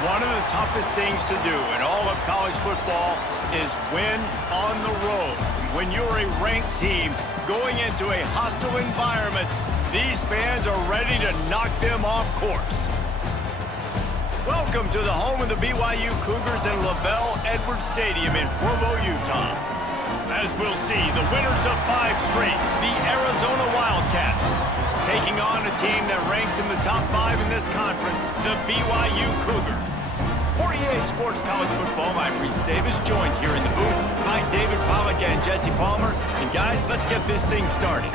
One of the toughest things to do in all of college football is win on the road. When you're a ranked team going into a hostile environment, these fans are ready to knock them off course. Welcome to the home of the BYU Cougars in LaVell Edwards Stadium in Provo, Utah. As we'll see, the winners of 5 straight, the Arizona Wildcats, taking on a team that ranks in the top 5 in this conference, the BYU Cougars. For EA Sports College Football, I'm Reese Davis, joined here in the booth by David Pollack and Jesse Palmer. And guys, let's get this thing started.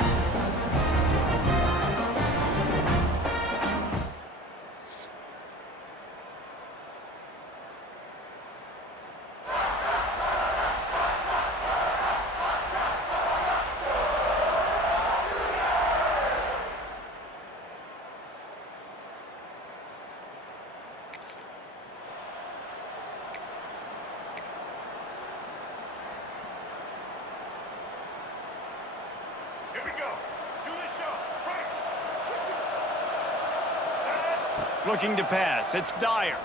Looking to pass, it's Dyer.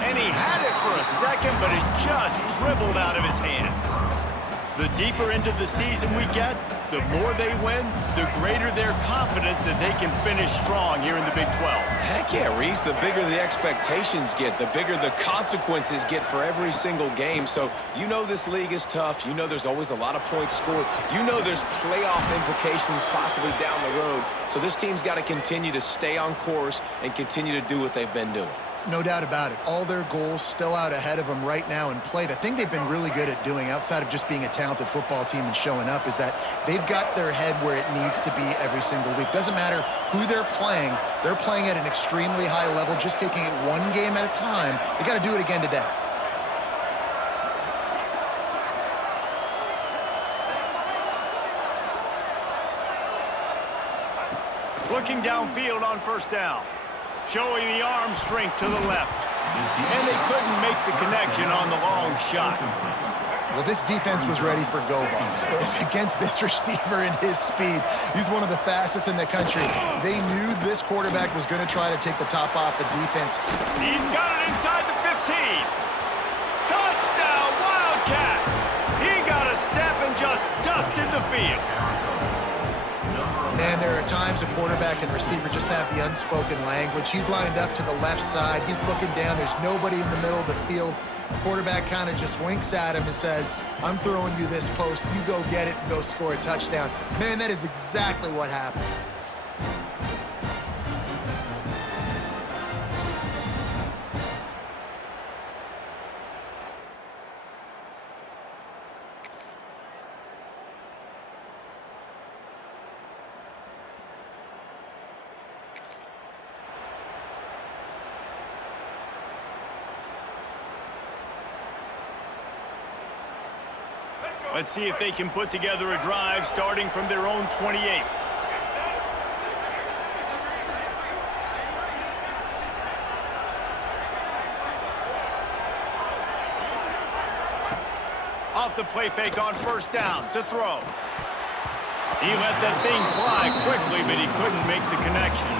And he had it for a second, but it just dribbled out of his hands. The deeper into the season we get, the more they win, the greater their confidence that they can finish strong here in the Big 12. Heck yeah, Reese. The bigger the expectations get, the bigger the consequences get for every single game. So you know this league is tough. You know there's always a lot of points scored. You know there's playoff implications possibly down the road. So this team's got to continue to stay on course and continue to do what they've been doing. No doubt about it. All their goals still out ahead of them right now in play. The thing they've been really good at doing, outside of just being a talented football team and showing up, is that they've got their head where it needs to be every single week. Doesn't matter who they're playing at an extremely high level, just taking it one game at a time. They got to do it again today. Looking downfield on first down. Showing the arm strength to the left. And they couldn't make the connection on the long shot. Well, this defense was ready for go balls. Against this receiver and his speed, he's one of the fastest in the country. They knew this quarterback was going to try to take the top off the defense. He's got it inside the 15. Touchdown, Wildcats! He got a step and just dusted the field. Man, there are times a quarterback and receiver just have the unspoken language. He's lined up to the left side. He's looking down. There's nobody in the middle of the field. The quarterback kind of just winks at him and says, I'm throwing you this post. You go get it and go score a touchdown. Man, that is exactly what happened. Let's see if they can put together a drive starting from their own 28. Off the play fake on first down to throw. He let that thing fly quickly, but he couldn't make the connection.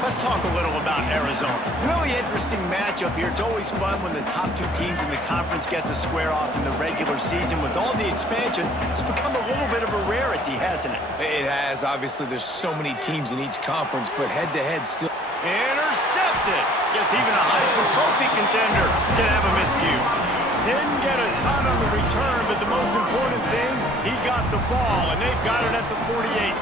Let's talk a little about Arizona. Really interesting matchup here. It's always fun when the top 2 teams in the conference get to square off in the regular season. With all the expansion, it's become a little bit of a rarity, hasn't it? It has. Obviously, there's so many teams in each conference, but head-to-head still... Intercepted! Yes, even a Heisman Trophy contender can have a miscue. Didn't get a ton on the return, but the most important thing, he got the ball, and they've got it at the 48.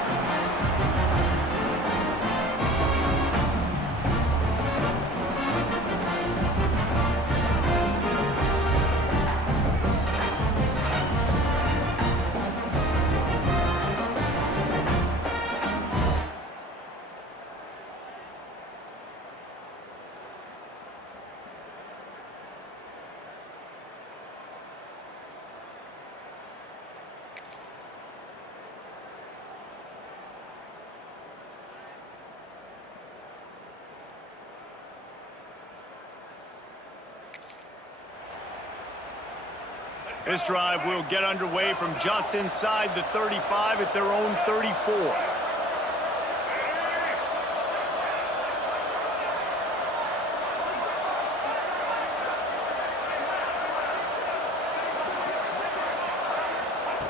This drive will get underway from just inside the 35 at their own 34.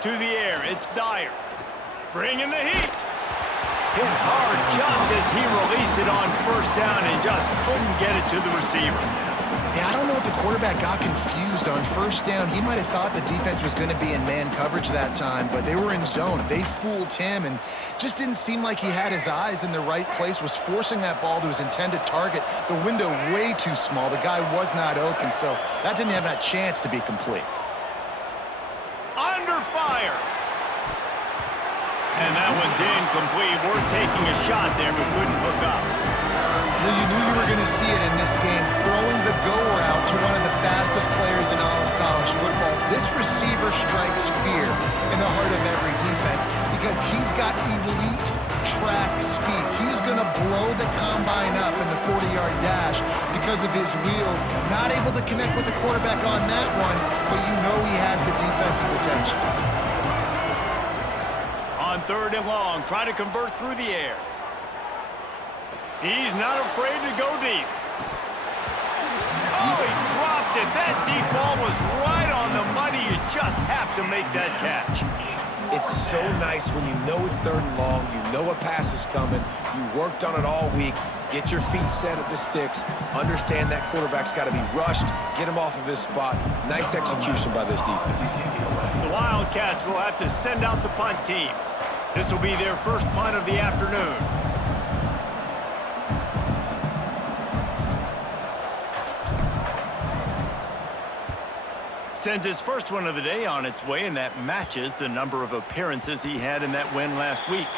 To the air, it's Dyer. Bringing the heat. Hit hard just as he released it on first down and just couldn't get it to the receiver. Yeah, I don't know if the quarterback got confused on first down. He might have thought the defense was going to be in man coverage that time, but they were in zone. They fooled him and just didn't seem like he had his eyes in the right place, was forcing that ball to his intended target. The window way too small. The guy was not open, so that didn't have that chance to be complete. Under fire. And that one's incomplete. Worth taking a shot there, but couldn't hook up. Well, you knew you were going to see it in this game, throwing the go route to one of the fastest players in all of college football. This receiver strikes fear in the heart of every defense because he's got elite track speed. He's going to blow the combine up in the 40-yard dash because of his wheels. Not able to connect with the quarterback on that one, but you know he has the defense's attention. On 3rd and long, try to convert through the air. He's not afraid to go deep. Oh, he dropped it. That deep ball was right on the money. You just have to make that catch. It's so nice when you know it's 3rd and long, you know a pass is coming, you worked on it all week, get your feet set at the sticks, understand that quarterback's got to be rushed, get him off of his spot. Nice execution by this defense. The Wildcats will have to send out the punt team. This will be their first punt of the afternoon. Sends his first one of the day on its way, and that matches the number of appearances he had in that win last week.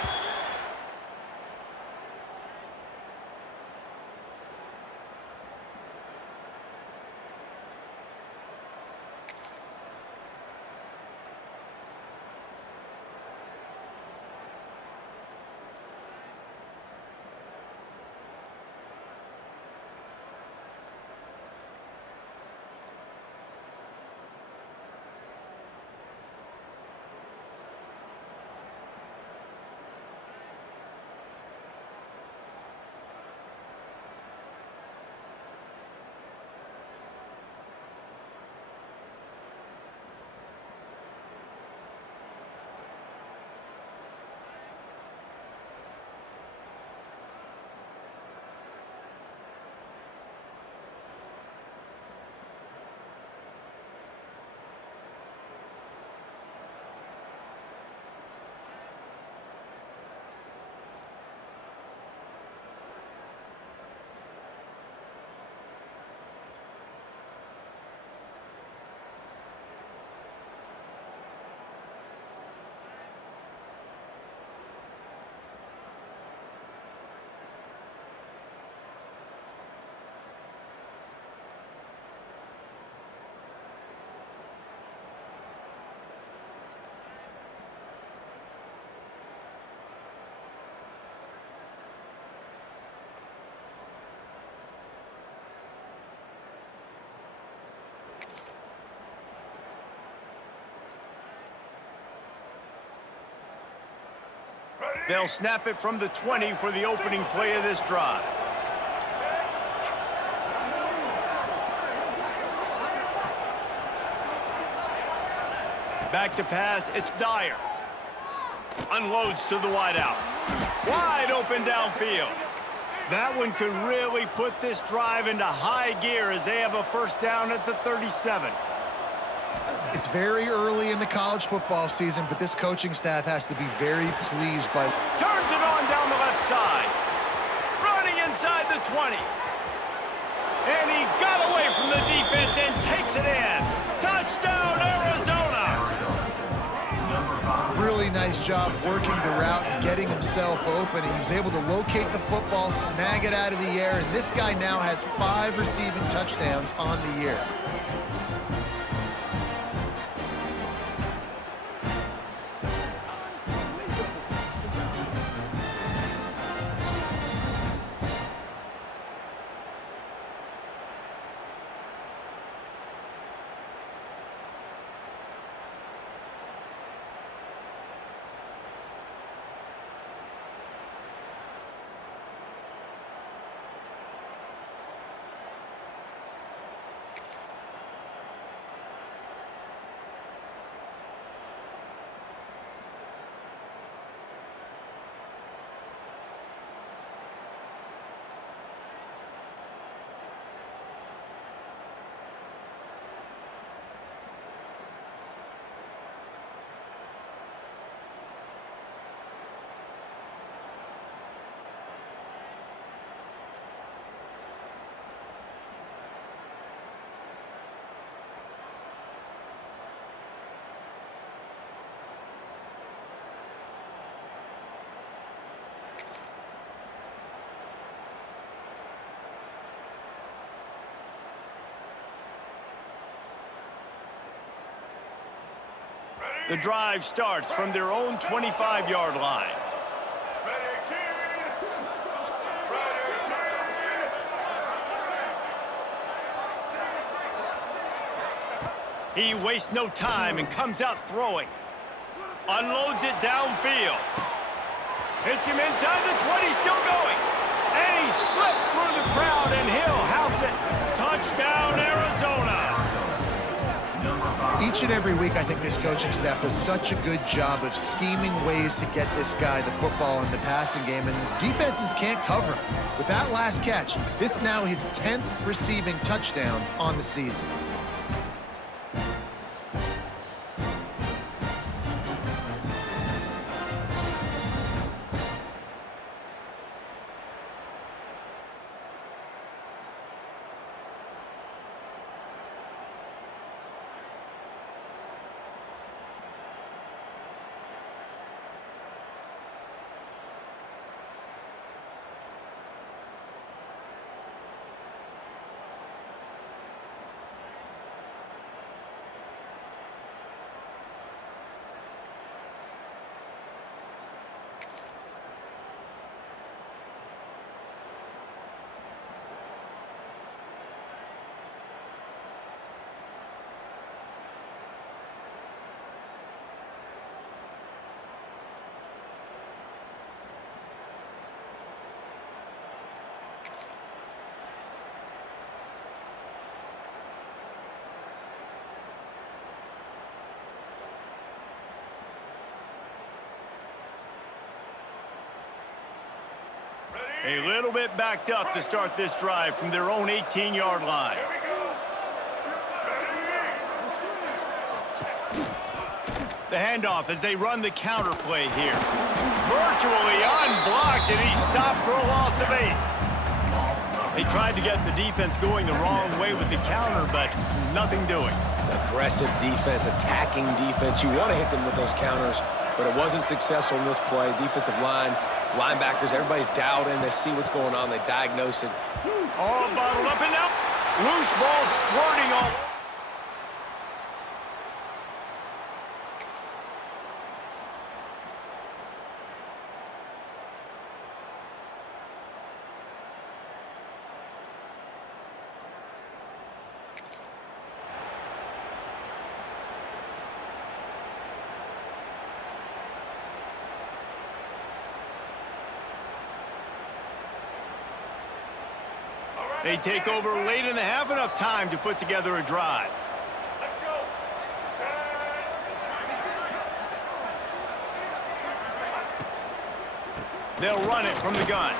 They'll snap it from the 20 for the opening play of this drive. Back to pass, it's Dyer. Unloads to the wideout. Wide open downfield. That one could really put this drive into high gear as they have a first down at the 37. It's very early in the college football season, but this coaching staff has to be very pleased by... Turns it on down the left side. Running inside the 20. And he got away from the defense and takes it in. Touchdown, Arizona! Really nice job working the route and getting himself open. He was able to locate the football, snag it out of the air, and this guy now has 5 receiving touchdowns on the year. The drive starts from their own 25-yard line. He wastes no time and comes out throwing. Unloads it downfield. Hits him inside the 20, still going. And he slipped through the crowd, and he'll house it. Touchdown, Arizona. Each and every week, I think this coaching staff does such a good job of scheming ways to get this guy the football in the passing game, and defenses can't cover him. With that last catch, this is now his 10th receiving touchdown on the season. A little bit backed up to start this drive from their own 18-yard line. The handoff as they run the counter play here. Virtually unblocked, and he stopped for a loss of 8. They tried to get the defense going the wrong way with the counter, but nothing doing. Aggressive defense, attacking defense. You want to hit them with those counters, but it wasn't successful in this play. Defensive line, linebackers, everybody's dialed in. They see what's going on. They diagnose it. All bottled up and out. Loose ball squirting all. They take over late in the half, enough time to put together a drive. They'll run it from the gun.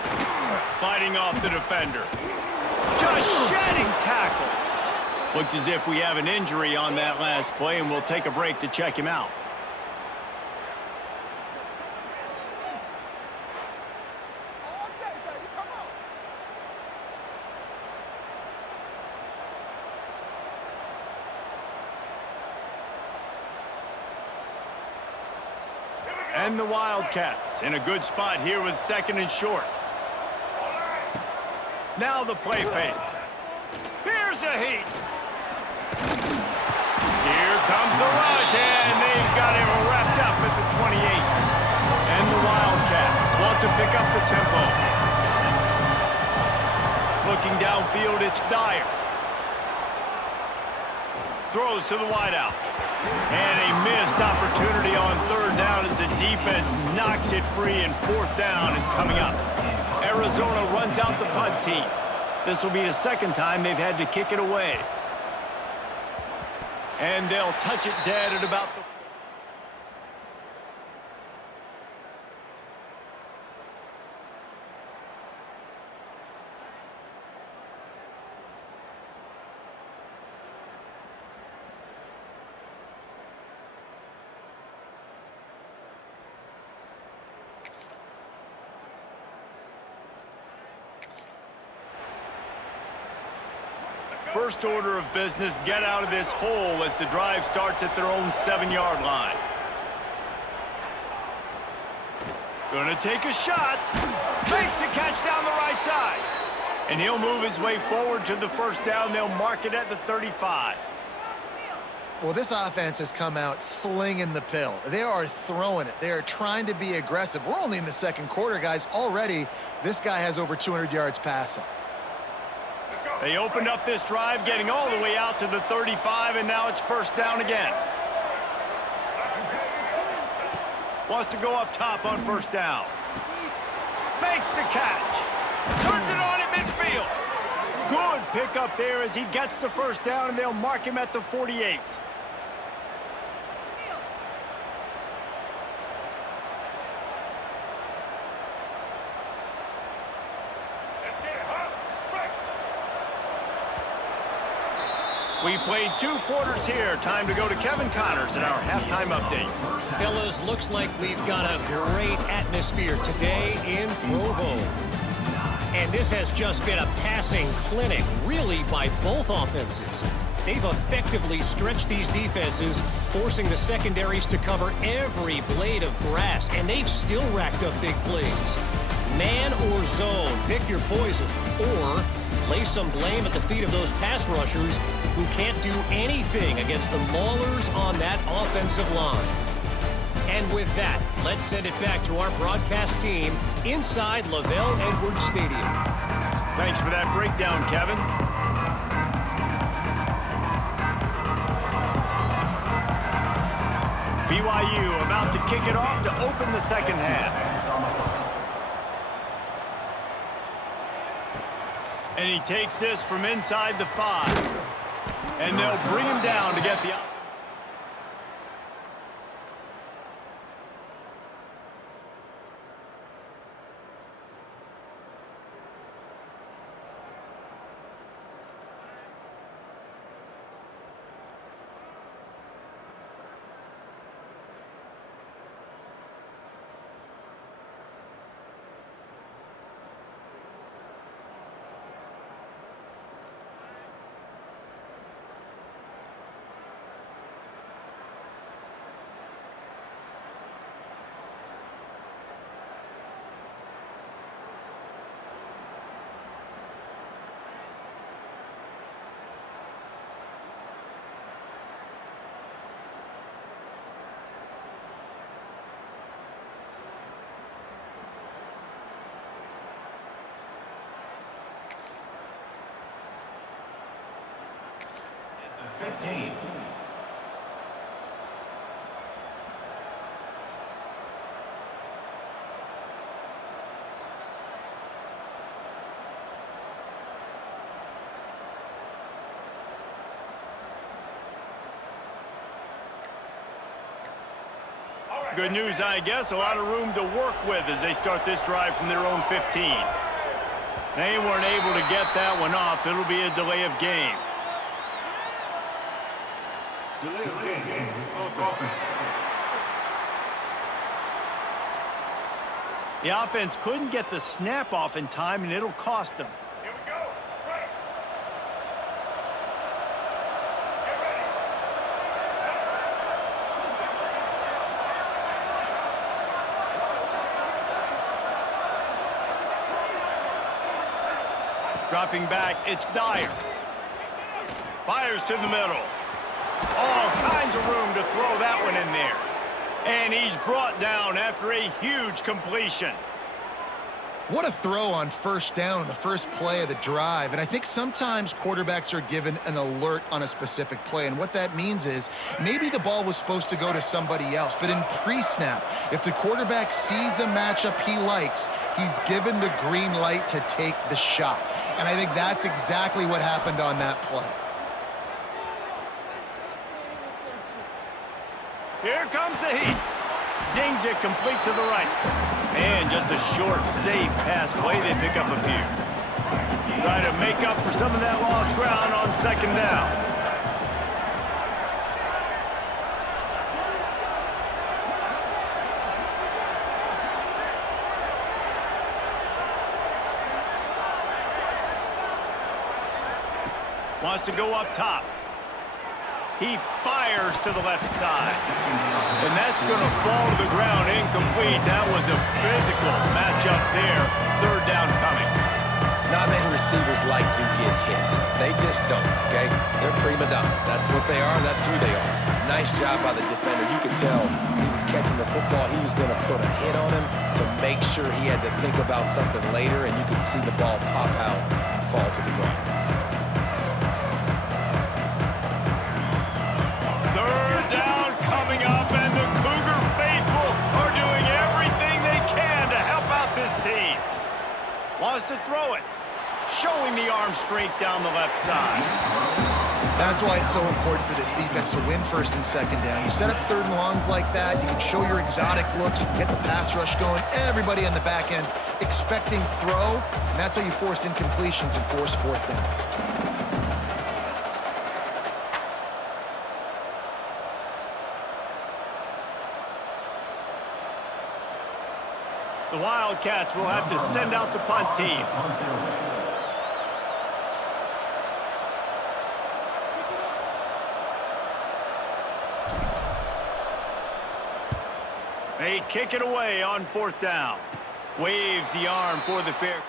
Fighting off the defender. Just shedding tackles. Looks as if we have an injury on that last play, and we'll take a break to check him out. And the Wildcats in a good spot here with 2nd and short. Now the play fake. Here's a heat. Here comes the rush, and they've got him wrapped up at the 28. And the Wildcats want to pick up the tempo. Looking downfield, it's Dyer. Throws to the wideout. And a missed opportunity on 3rd down as the defense knocks it free, and 4th down is coming up. Arizona runs out the punt team. This will be the 2nd time they've had to kick it away. And they'll touch it dead at about the... First order of business, get out of this hole as the drive starts at their own 7-yard line. Gonna take a shot. Makes the catch down the right side. And he'll move his way forward to the 1st down. They'll mark it at the 35. Well, this offense has come out slinging the pill. They are throwing it. They are trying to be aggressive. We're only in the second quarter, guys. Already, this guy has over 200 yards passing. They opened up this drive, getting all the way out to the 35, and now it's first down again. Wants to go up top on first down. Makes the catch. Turns it on at midfield. Good pickup there as he gets the first down, and they'll mark him at the 48. We've played 2 quarters here. Time to go to Kevin Connors in our halftime update. Fellas, looks like we've got a great atmosphere today in Provo. And this has just been a passing clinic, really, by both offenses. They've effectively stretched these defenses, forcing the secondaries to cover every blade of grass, and they've still racked up big plays. Man or zone, pick your poison, or lay some blame at the feet of those pass rushers who can't do anything against the maulers on that offensive line. And with that, let's send it back to our broadcast team inside Lavelle Edwards Stadium. Thanks for that breakdown, Kevin. BYU about to kick it off to open the second half. And he takes this from inside the 5. And they'll bring him down to get the... Good news, I guess. A lot of room to work with as they start this drive from their own 15. They weren't able to get that one off. It'll be a delay of game. The offense couldn't get the snap off in time, and it'll cost them. Here we go. Right. Get ready. Dropping back, it's Dyer. Fires to the middle. All kinds of room to throw that one in there. And he's brought down after a huge completion. What a throw on first down, the first play of the drive. And I think sometimes quarterbacks are given an alert on a specific play. And what that means is maybe the ball was supposed to go to somebody else. But in pre-snap, if the quarterback sees a matchup he likes, he's given the green light to take the shot. And I think that's exactly what happened on that play. Here comes the heat. Zings it complete to the right. And just a short, safe pass play. They pick up a few. Try to make up for some of that lost ground on second down. Wants to go up top. He fires to the left side. And that's going to fall to the ground incomplete. That was a physical matchup there. Third down coming. Not many receivers like to get hit. They just don't, okay? They're prima donnas. That's what they are. That's who they are. Nice job by the defender. You could tell he was catching the football. He was going to put a hit on him to make sure he had to think about something later, and you could see the ball pop out and fall to the ground. Third down coming up, and the Cougar faithful are doing everything they can to help out this team. Wants to throw it. Showing the arm strength down the left side. That's why it's so important for this defense to win first and second down. You set up third and longs like that, you can show your exotic looks, you can get the pass rush going, everybody on the back end expecting throw, and that's how you force incompletions and force fourth downs. The Wildcats will have to send out the punt team. They kick it away on fourth down. Waves the arm for the fair.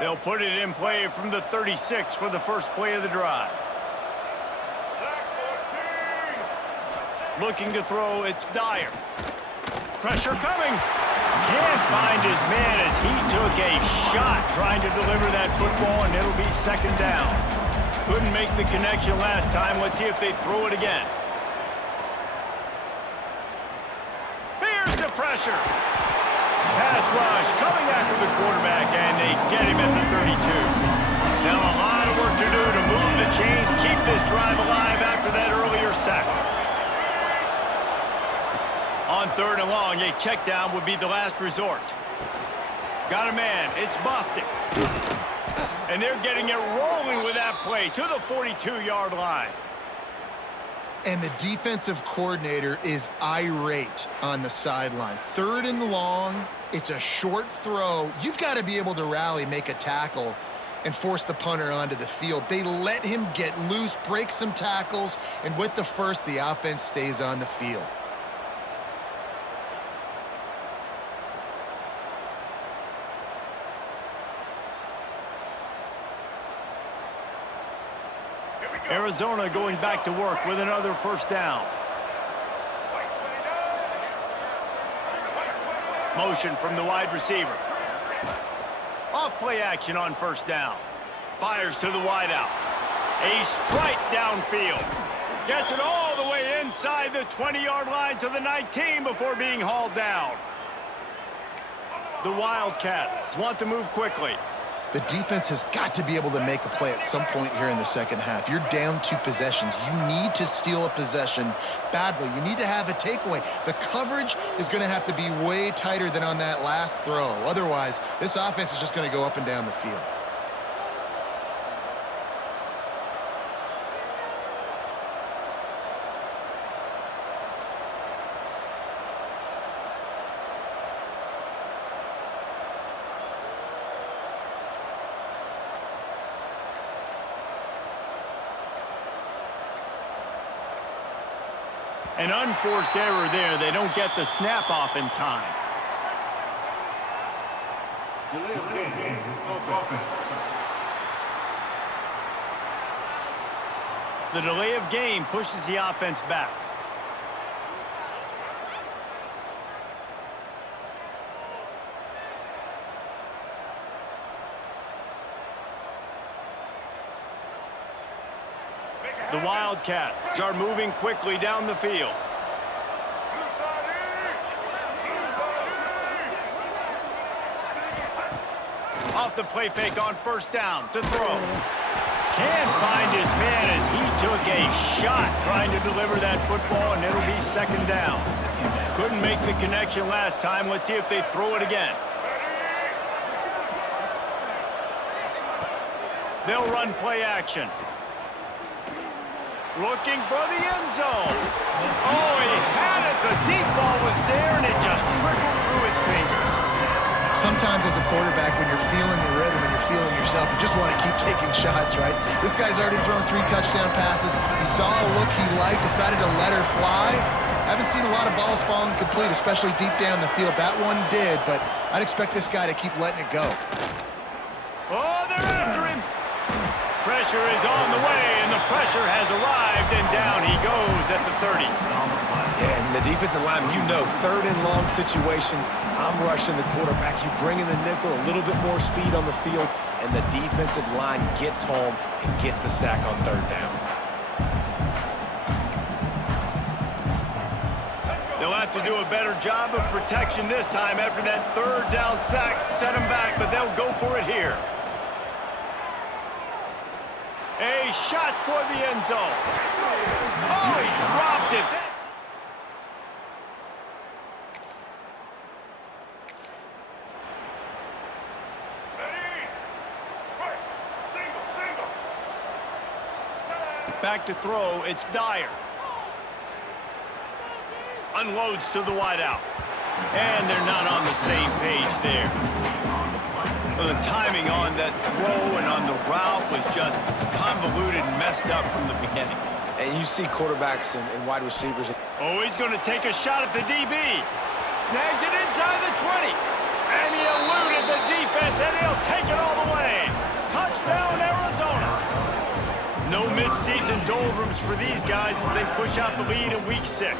They'll put it in play from the 36 for the first play of the drive. Looking to throw, it's Dyer. Pressure coming. Can't find his man as he took a shot trying to deliver that football, and it'll be second down. Couldn't make the connection last time. Let's see if they throw it again. Here's the pressure. Pass rush coming after the quarterback, and they get him at the 32. Now a lot of work to do to move the chains, keep this drive alive after that earlier sack. On third and long, a check down would be the last resort. Got a man. It's busted. And they're getting it rolling with that play to the 42-yard line. And the defensive coordinator is irate on the sideline. Third and long, it's a short throw. You've got to be able to rally, make a tackle, and force the punter onto the field. They let him get loose, break some tackles, and with the first, the offense stays on the field. Arizona going back to work with another first down. Motion from the wide receiver. Off play action on first down. Fires to the wideout. A strike downfield. Gets it all the way inside the 20-yard line to the 19 before being hauled down. The Wildcats want to move quickly. The defense has got to be able to make a play at some point here in the second half. You're down 2 possessions. You need to steal a possession badly. You need to have a takeaway. The coverage is going to have to be way tighter than on that last throw. Otherwise, this offense is just going to go up and down the field. An unforced error there. They don't get the snap off in time. The delay of game pushes the offense back. The Wildcats are moving quickly down the field. Off the play fake on first down to throw. Can't find his man as he took a shot trying to deliver that football, and it'll be second down. Couldn't make the connection last time. Let's see if they throw it again. They'll run play action. Looking for the end zone. Oh, he had it. The deep ball was there, and it just trickled through his fingers. Sometimes as a quarterback, when you're feeling your rhythm and you're feeling yourself, you just want to keep taking shots, right? This guy's already thrown 3 touchdown passes. He saw a look he liked, decided to let her fly, Haven't seen a lot of balls falling complete, especially deep down the field. That one did, but I'd expect this guy to keep letting it go. Oh, they're after him. Pressure is on the way, and the pressure has arrived, and down he goes at the 30. Yeah, and the defensive line, you know, third and long situations, I'm rushing the quarterback. You bring in the nickel, a little bit more speed on the field, and the defensive line gets home and gets the sack on third down. They'll have to do a better job of protection this time after that third down sack set him back, but they'll go for it here. A shot toward the end zone. Oh, he dropped it. Ready. Right. Single. Back to throw, it's Dyer. Unloads to the wideout. And they're not on the same page there. Well, the timing on that throw and on the route was just convoluted and messed up from the beginning. And you see quarterbacks and wide receivers. Oh, he's going to take a shot at the DB. Snags it inside the 20. And he eluded the defense, and he'll take it all the way. Touchdown, Arizona. No midseason doldrums for these guys as they push out the lead in Week 6.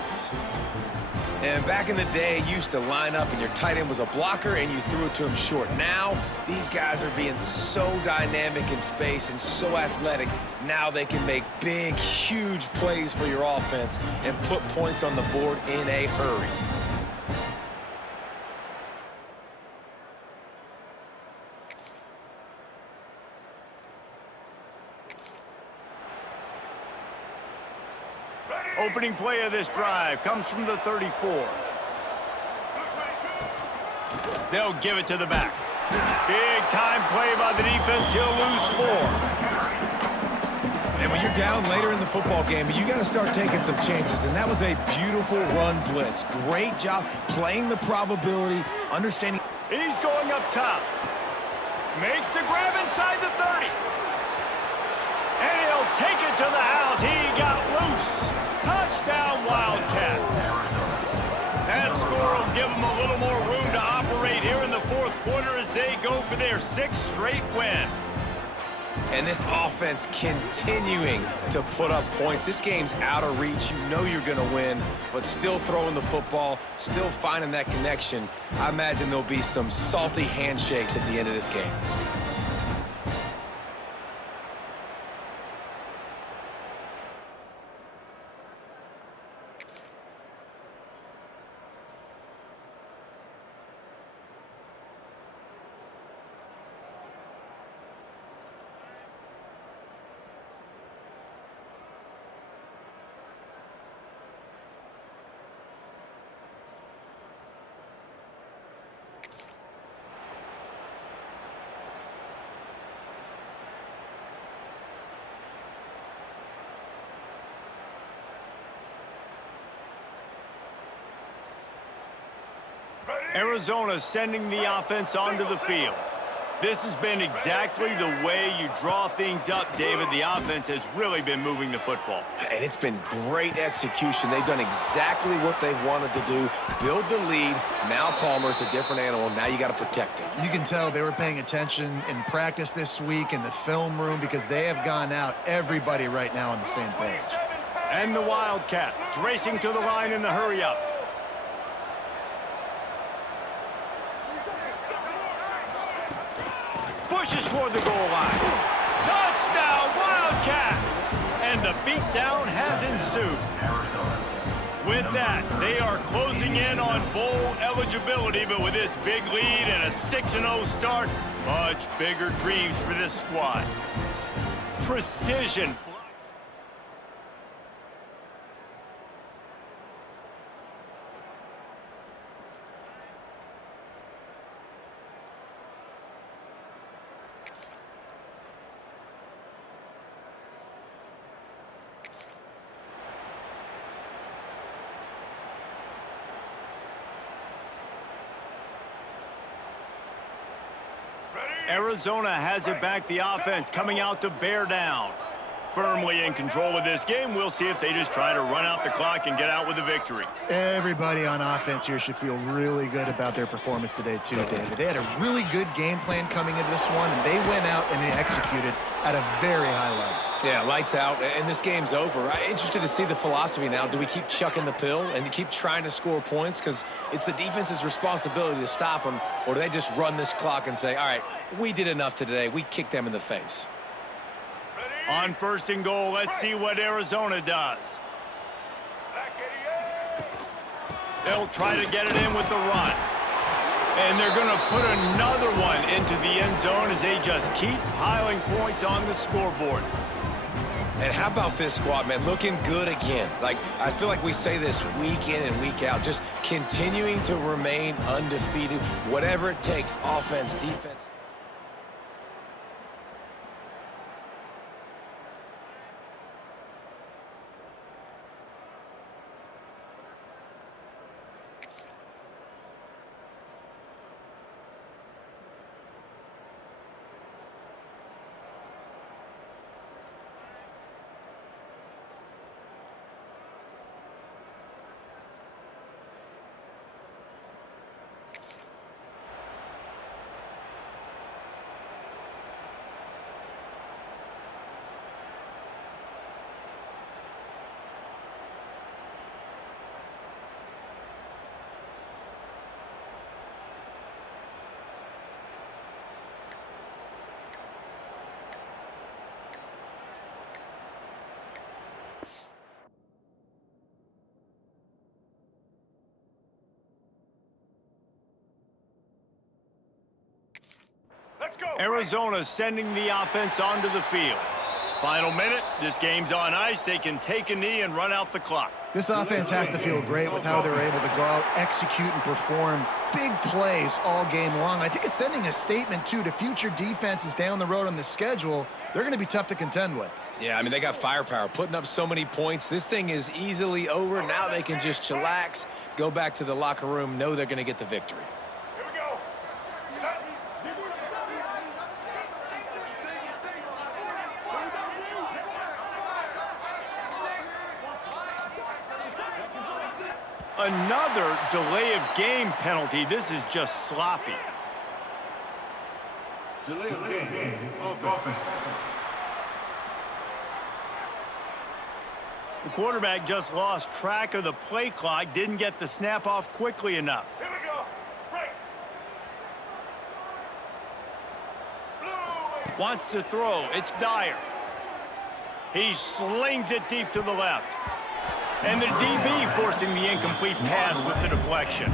And back in the day, you used to line up and your tight end was a blocker and you threw it to him short. Now, these guys are being so dynamic in space and so athletic. Now they can make big, huge plays for your offense and put points on the board in a hurry. Opening play of this drive comes from the 34. They'll give it to the back. Big time play by the defense. He'll lose 4. And when you're down later in the football game, you got to start taking some chances. And that was a beautiful run blitz. Great job playing the probability, understanding. He's going up top. Makes the grab inside the 30. And he'll take it to the house. He got loose. Touchdown, Wildcats. That score will give them a little more room to operate here in the fourth quarter as they go for their 6th straight win. And this offense continuing to put up points. This game's out of reach. You know you're going to win, but still throwing the football, still finding that connection. I imagine there'll be some salty handshakes at the end of this game. Arizona sending the offense onto the field. This has been exactly the way you draw things up, David. The offense has really been moving the football. And it's been great execution. They've done exactly what they've wanted to do. Build the lead. Now Palmer's a different animal. Now you got to protect him. You can tell they were paying attention in practice this week in the film room because they have gone out, everybody right now on the same page. And the Wildcats racing to the line in the hurry-up. Pushes toward the goal line. Touchdown, Wildcats! And the beatdown has ensued. With that, they are closing in on bowl eligibility, but with this big lead and a 6-0 start, much bigger dreams for this squad. Precision. Arizona has it back, the offense coming out to bear down. Firmly in control of this game. We'll see if they just try to run out the clock and get out with a victory. Everybody on offense here should feel really good about their performance today too, David. They had a really good game plan coming into this one, and they went out and they executed at a very high level. Yeah, lights out, and this game's over. I'm interested to see the philosophy now. Do we keep chucking the pill and keep trying to score points? Because it's the defense's responsibility to stop them, or do they just run this clock and say, all right, we did enough today. We kicked them in the face. On first and goal, let's see what Arizona does. They'll try to get it in with the run. And they're going to put another one into the end zone as they just keep piling points on the scoreboard. And how about this squad, man? Looking good again. Like, I feel like we say this week in and week out, just continuing to remain undefeated, whatever it takes, offense, defense. Let's go. Arizona sending the offense onto the field. Final minute, this game's on ice. They can take a knee and run out the clock. This offense has to feel great with how they're able to go out, execute, and perform big plays all game long. I think it's sending a statement, too, to future defenses down the road on the schedule. They're going to be tough to contend with. Yeah, I mean, they got firepower, putting up so many points. This thing is easily over. Now they can just chillax, go back to the locker room, know they're going to get the victory. Here we go. Set. Another delay of game penalty. This is just sloppy. Delay of game. Offense. The quarterback just lost track of the play clock, didn't get the snap off quickly enough. Here we go. Break. Blue. Wants to throw. It's Dyer. He slings it deep to the left. And the DB forcing the incomplete pass with the deflection.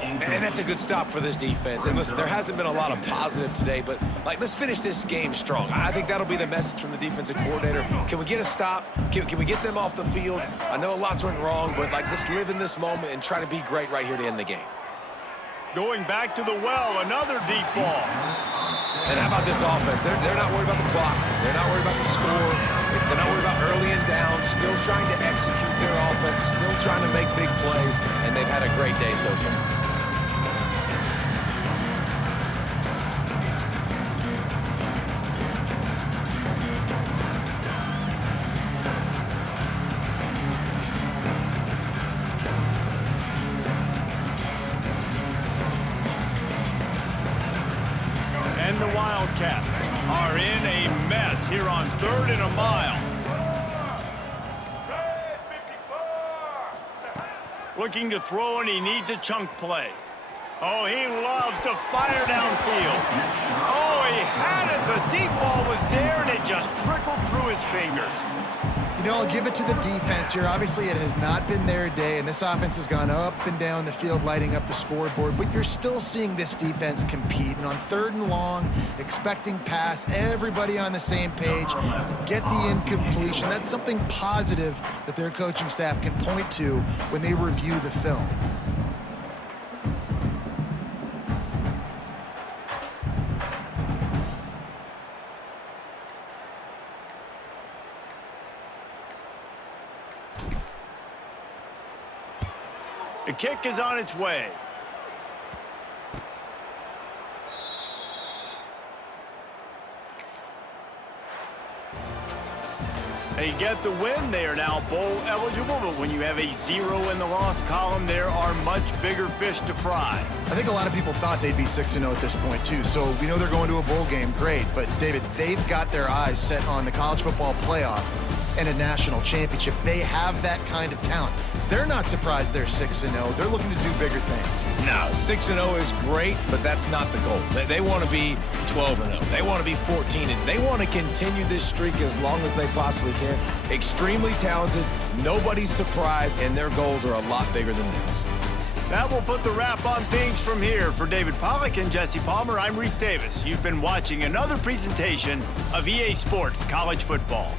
And that's a good stop for this defense. And listen, there hasn't been a lot of positive today, but like, let's finish this game strong. I think that'll be the message from the defensive coordinator. Can we get a stop? Can we get them off the field? I know lots went wrong, but like, let's live in this moment and try to be great right here to end the game. Going back to the well, another deep ball. And how about this offense? They're not worried about the clock. They're not worried about the score. They're not worried about early and down. Still trying to execute their offense. Still trying to make big plays. And they've had a great day so far. And the Wildcats are in a mess here on 3rd and a mile. Red 54. Looking to throw, and he needs a chunk play. Oh, he loves to fire downfield. Oh, he had it. The deep ball was there, and it just trickled through his fingers. You know, I'll give it to the defense here. Obviously, it has not been their day, and this offense has gone up and down the field, lighting up the scoreboard, but you're still seeing this defense compete. And on 3rd and long, expecting pass, everybody on the same page, get the incompletion. That's something positive that their coaching staff can point to when they review the film. The kick is on its way. They get the win. They are now bowl eligible, but when you have a 0 in the loss column, there are much bigger fish to fry. I think a lot of people thought they'd be 6-0 at this point, too. So we know they're going to a bowl game. Great. But, David, they've got their eyes set on the college football playoff and a national championship. They have that kind of talent. They're not surprised they're 6-0. They're looking to do bigger things. No, 6-0 is great, but that's not the goal. They want to be 12-0. They want to be 14-0. They want to continue this streak as long as they possibly can. Extremely talented. Nobody's surprised, and their goals are a lot bigger than this. That will put the wrap on things from here. For David Pollack and Jesse Palmer, I'm Reese Davis. You've been watching another presentation of EA Sports College Football.